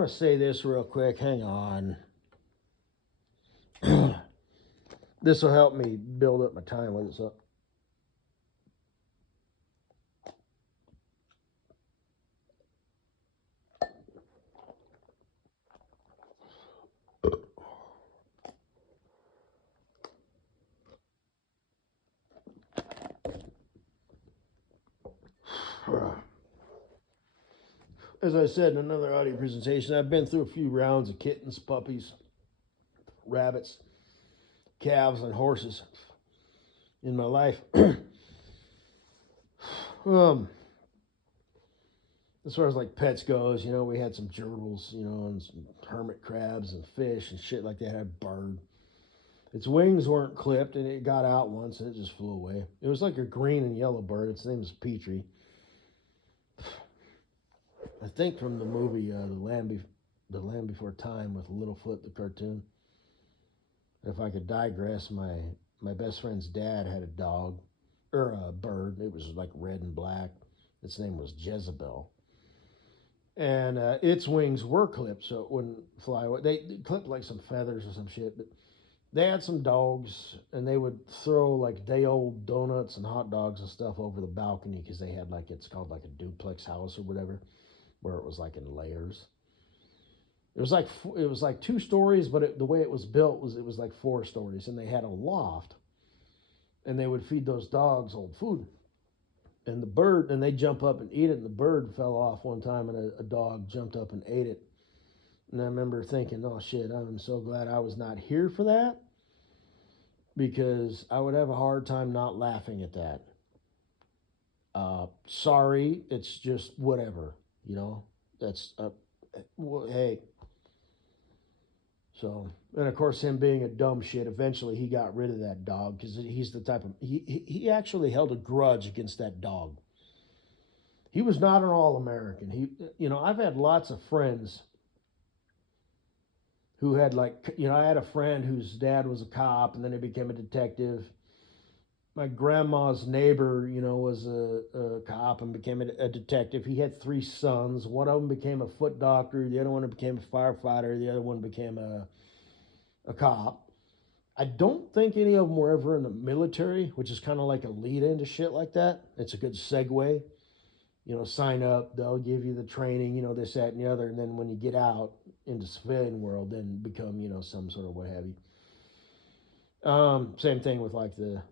want to say this real quick. Hang on. This will help me build up my time with this up. As I said in another audio presentation, I've been through a few rounds of kittens, puppies, rabbits, calves, and horses in my life. As far as like pets goes, you know, we had some gerbils, you know, and some hermit crabs and fish and shit like that. I had a bird. Its wings weren't clipped, and it got out once, and it just flew away. It was like a green and yellow bird. Its name is Petrie. I think from the movie The Land Before Time with Littlefoot, the cartoon. If I could digress, my best friend's dad had a dog, or a bird. It was like red and black. Its name was Jezebel. And its wings were clipped, so it wouldn't fly away. They clipped like some feathers or some shit, but they had some dogs, and they would throw like day-old donuts and hot dogs and stuff over the balcony because they had like, it's called like a duplex house or whatever, where it was like in layers. It was like 2 stories, but the way it was built was it was like 4 stories, and they had a loft, and they would feed those dogs old food, and the bird, and they jump up and eat it, and the bird fell off one time, and a dog jumped up and ate it. And I remember thinking, oh shit, I'm so glad I was not here for that, because I would have a hard time not laughing at that. Sorry, it's just whatever, you know. That's hey. So, and of course, him being a dumb shit, eventually he got rid of that dog because he's the type of he actually held a grudge against that dog. He was not an all-American. I've had lots of friends who had I had a friend whose dad was a cop and then he became a detective. My grandma's neighbor, was a cop and became a detective. He had 3 sons. One of them became a foot doctor. The other one became a firefighter. The other one became a cop. I don't think any of them were ever in the military, which is kind of like a lead into shit like that. It's a good segue. Sign up. They'll give you the training, this, that, and the other. And then when you get out into civilian world, then become, some sort of what have you. Same thing with like the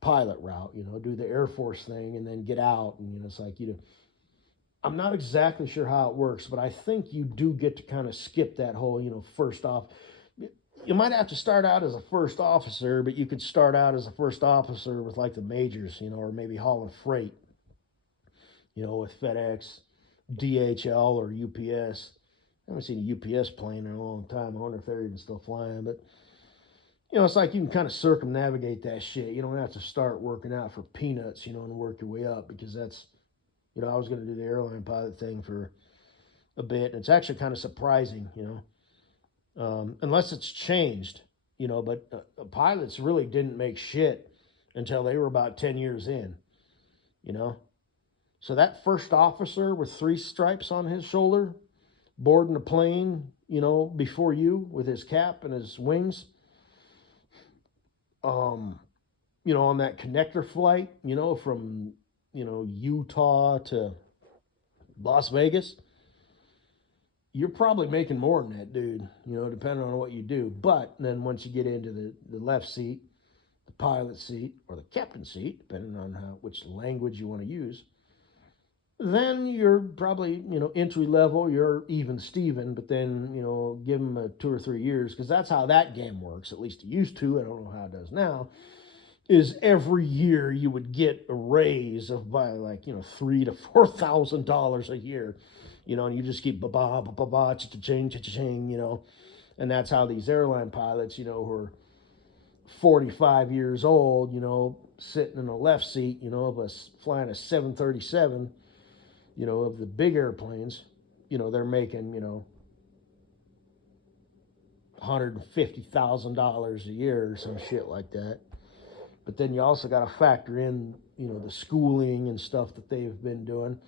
pilot route, do the Air Force thing and then get out. And, it's like, I'm not exactly sure how it works, but I think you do get to kind of skip that whole, first off. You might have to start out as a first officer, but you could start out as a first officer with like the majors, or maybe hauling freight, with FedEx, DHL, or UPS. I haven't seen a UPS plane in a long time. I wonder if they're even still flying, but it's like you can kind of circumnavigate that shit. You don't have to start working out for peanuts, and work your way up, because that's, I was going to do the airline pilot thing for a bit. And it's actually kind of surprising, unless it's changed, but pilots really didn't make shit until they were about 10 years in, So that first officer with 3 stripes on his shoulder, boarding a plane, before you with his cap and his wings, on that connector flight, from, Utah to Las Vegas, you're probably making more than that, dude, depending on what you do. But then once you get into the left seat, the pilot seat, or the captain seat, depending on which language you want to use, then you're probably, entry level, you're even Steven, but then, give them 2 or 3 years, because that's how that game works. At least it used to. I don't know how it does now. Is every year you would get a raise of by like, $3,000 to $4,000 a year, and you just keep ba-ba, cha-ching, cha-ching, and that's how these airline pilots, who are 45 years old, sitting in the left seat, of us flying a 737, of the big airplanes, they're making, $150,000 a year or some shit like that. But then you also got to factor in, the schooling and stuff that they've been doing.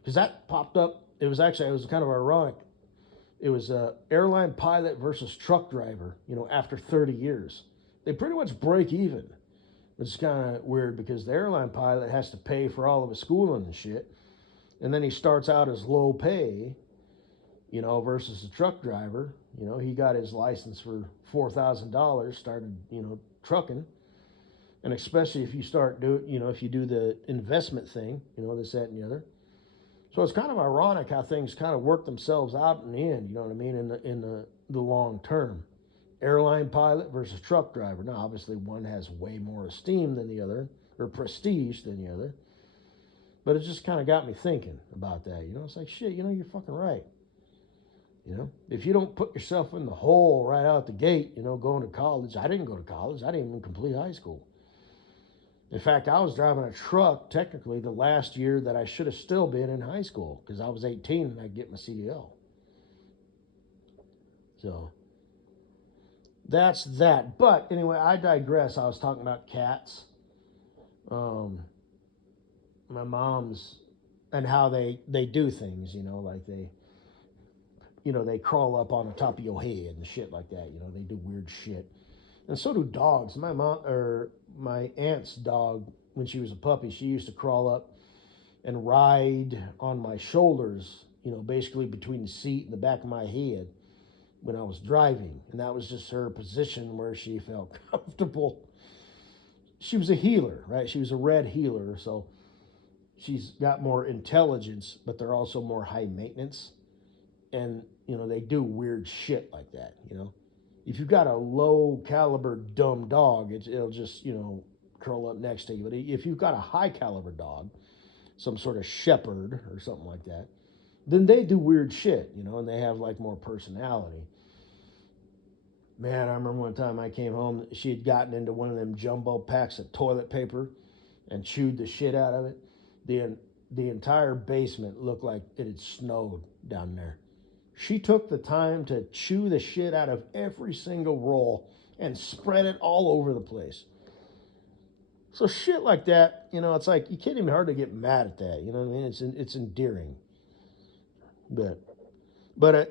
Because that popped up. It was kind of ironic. It was a airline pilot versus truck driver, after 30 years. They pretty much break even. It's kind of weird because the airline pilot has to pay for all of his schooling and shit. And then he starts out as low pay, versus the truck driver. He got his license for $4,000, started, trucking. And especially if you start if you do the investment thing, this, that, and the other. So it's kind of ironic how things kind of work themselves out in the end, you know what I mean, in the long term. Airline pilot versus truck driver. Now, obviously, one has way more esteem than the other, or prestige than the other. But it just kind of got me thinking about that. It's like, shit, you're fucking right. If you don't put yourself in the hole right out the gate, going to college. I didn't go to college. I didn't even complete high school. In fact, I was driving a truck technically the last year that I should have still been in high school because I was 18 and I'd get my CDL. So that's that. But anyway, I digress. I was talking about cats. My mom's and how they do things, like they crawl up on the top of your head and shit like that. They do weird shit. And so do dogs. My aunt's dog, when she was a puppy, she used to crawl up and ride on my shoulders, basically between the seat and the back of my head when I was driving. And that was just her position where she felt comfortable. She was a healer, right? She was a red healer, so she's got more intelligence, but they're also more high maintenance. And, they do weird shit like that, If you've got a low caliber dumb dog, it'll just, curl up next to you. But if you've got a high caliber dog, some sort of shepherd or something like that, then they do weird shit, and they have like more personality. Man, I remember one time I came home, she had gotten into one of them jumbo packs of toilet paper and chewed the shit out of it. The entire basement looked like it had snowed down there. She took the time to chew the shit out of every single roll and spread it all over the place. So shit like that, it's like you can't even hardly get mad at that. You know what I mean? It's endearing. But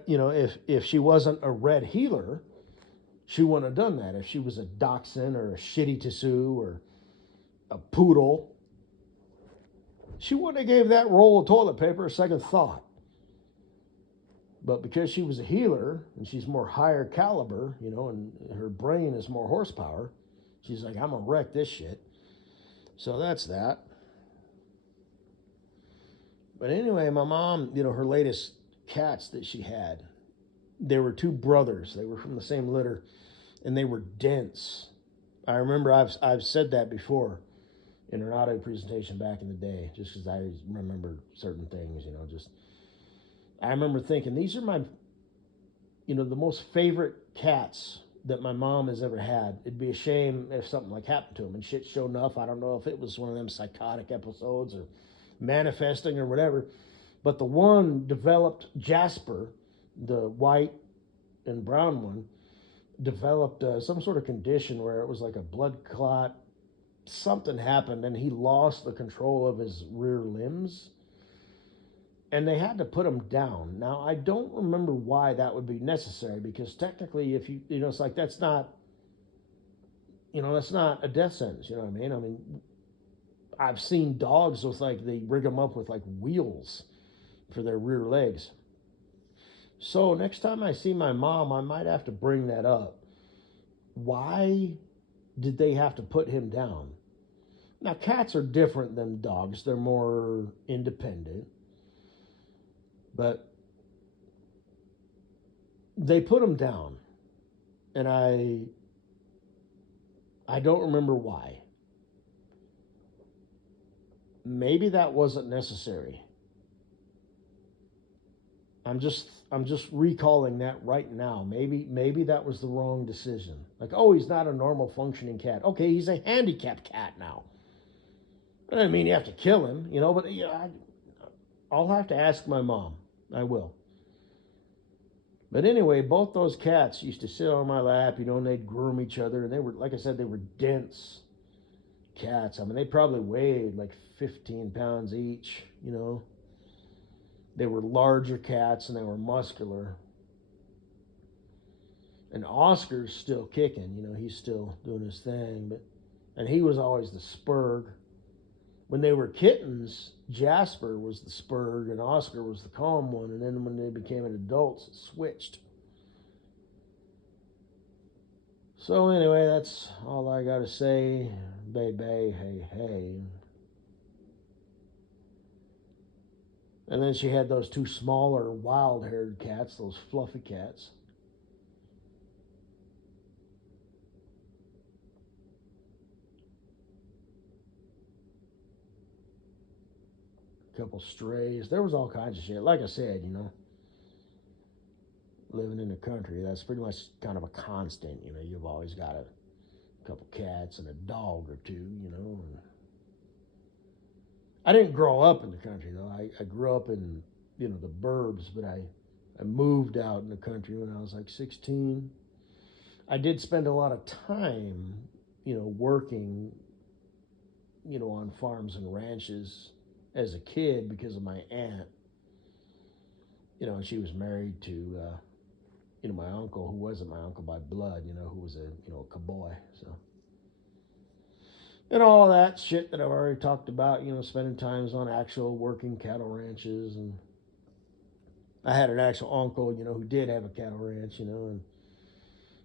if she wasn't a red healer, she wouldn't have done that. If she was a dachshund or a shitty Tzu or a poodle, she wouldn't have gave that roll of toilet paper a second thought. But because she was a healer and she's more higher caliber, and her brain is more horsepower, she's like, I'm going to wreck this shit. So that's that. But anyway, my mom, her latest cats that she had, they were two brothers. They were from the same litter, and they were dense. I remember I've said that before in an audio presentation back in the day, just because I remember certain things, I remember thinking, these are my, the most favorite cats that my mom has ever had. It'd be a shame if something like happened to them and shit showed enough. I don't know if it was one of them psychotic episodes or manifesting or whatever. But the one developed, Jasper, the white and brown one, developed some sort of condition where it was like a blood clot. Something happened and he lost the control of his rear limbs. And they had to put him down. Now, I don't remember why that would be necessary because technically, if it's like that's not a death sentence. You know what I mean? I mean, I've seen dogs with they rig them up with wheels for their rear legs. So next time I see my mom, I might have to bring that up. Why did they have to put him down? Now, cats are different than dogs. They're more independent. But they put him down, and I don't remember why. Maybe that wasn't necessary. I'm just recalling that right now. Maybe that was the wrong decision. He's not a normal functioning cat. Okay, he's a handicapped cat now. I don't mean you have to kill him, but I'll have to ask my mom. I will. But anyway, both those cats used to sit on my lap, and they'd groom each other. And they were, like I said, they were dense cats. I mean, they probably weighed 15 pounds each, They were larger cats and they were muscular. And Oscar's still kicking, he's still doing his thing. And he was always the Spurg. When they were kittens, Jasper was the Spurg and Oscar was the calm one. And then when they became adults, it switched. So anyway, that's all I got to say. Bay, bay, hey, hey. And then she had those two smaller wild-haired cats, those fluffy cats. A couple strays. There was all kinds of shit. Like I said, living in the country, that's pretty much kind of a constant. You've always got a couple cats and a dog or two, And I didn't grow up in the country, though. I grew up in, the burbs, but I moved out in the country when I was like 16. I did spend a lot of time, working, on farms and ranches as a kid because of my aunt. She was married to, my uncle, who wasn't my uncle by blood, who was a cowboy. So, and all that shit that I've already talked about, spending times on actual working cattle ranches. And I had an actual uncle, who did have a cattle ranch, and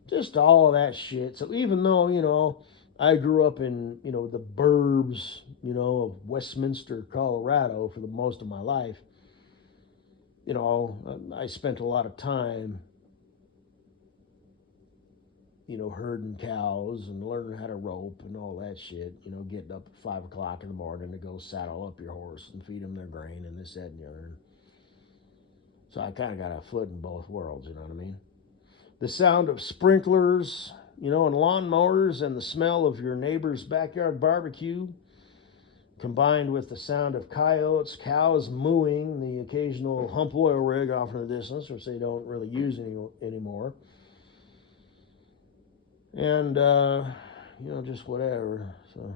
just all of that shit. So even though, I grew up in, the burbs, of Westminster, Colorado for the most of my life, I spent a lot of time, herding cows and learning how to rope and all that shit, getting up at 5 o'clock in the morning to go saddle up your horse and feed them their grain and this, that, and the other. So I kind of got a foot in both worlds, you know what I mean? The sound of sprinklers, and lawnmowers and the smell of your neighbor's backyard barbecue, combined with the sound of coyotes, cows mooing, the occasional hump oil rig off in the distance, which they don't really use anymore. And, just whatever. So,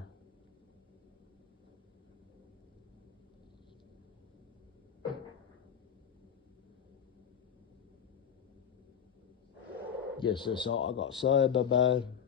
guess that's all I got to say. Bye-bye.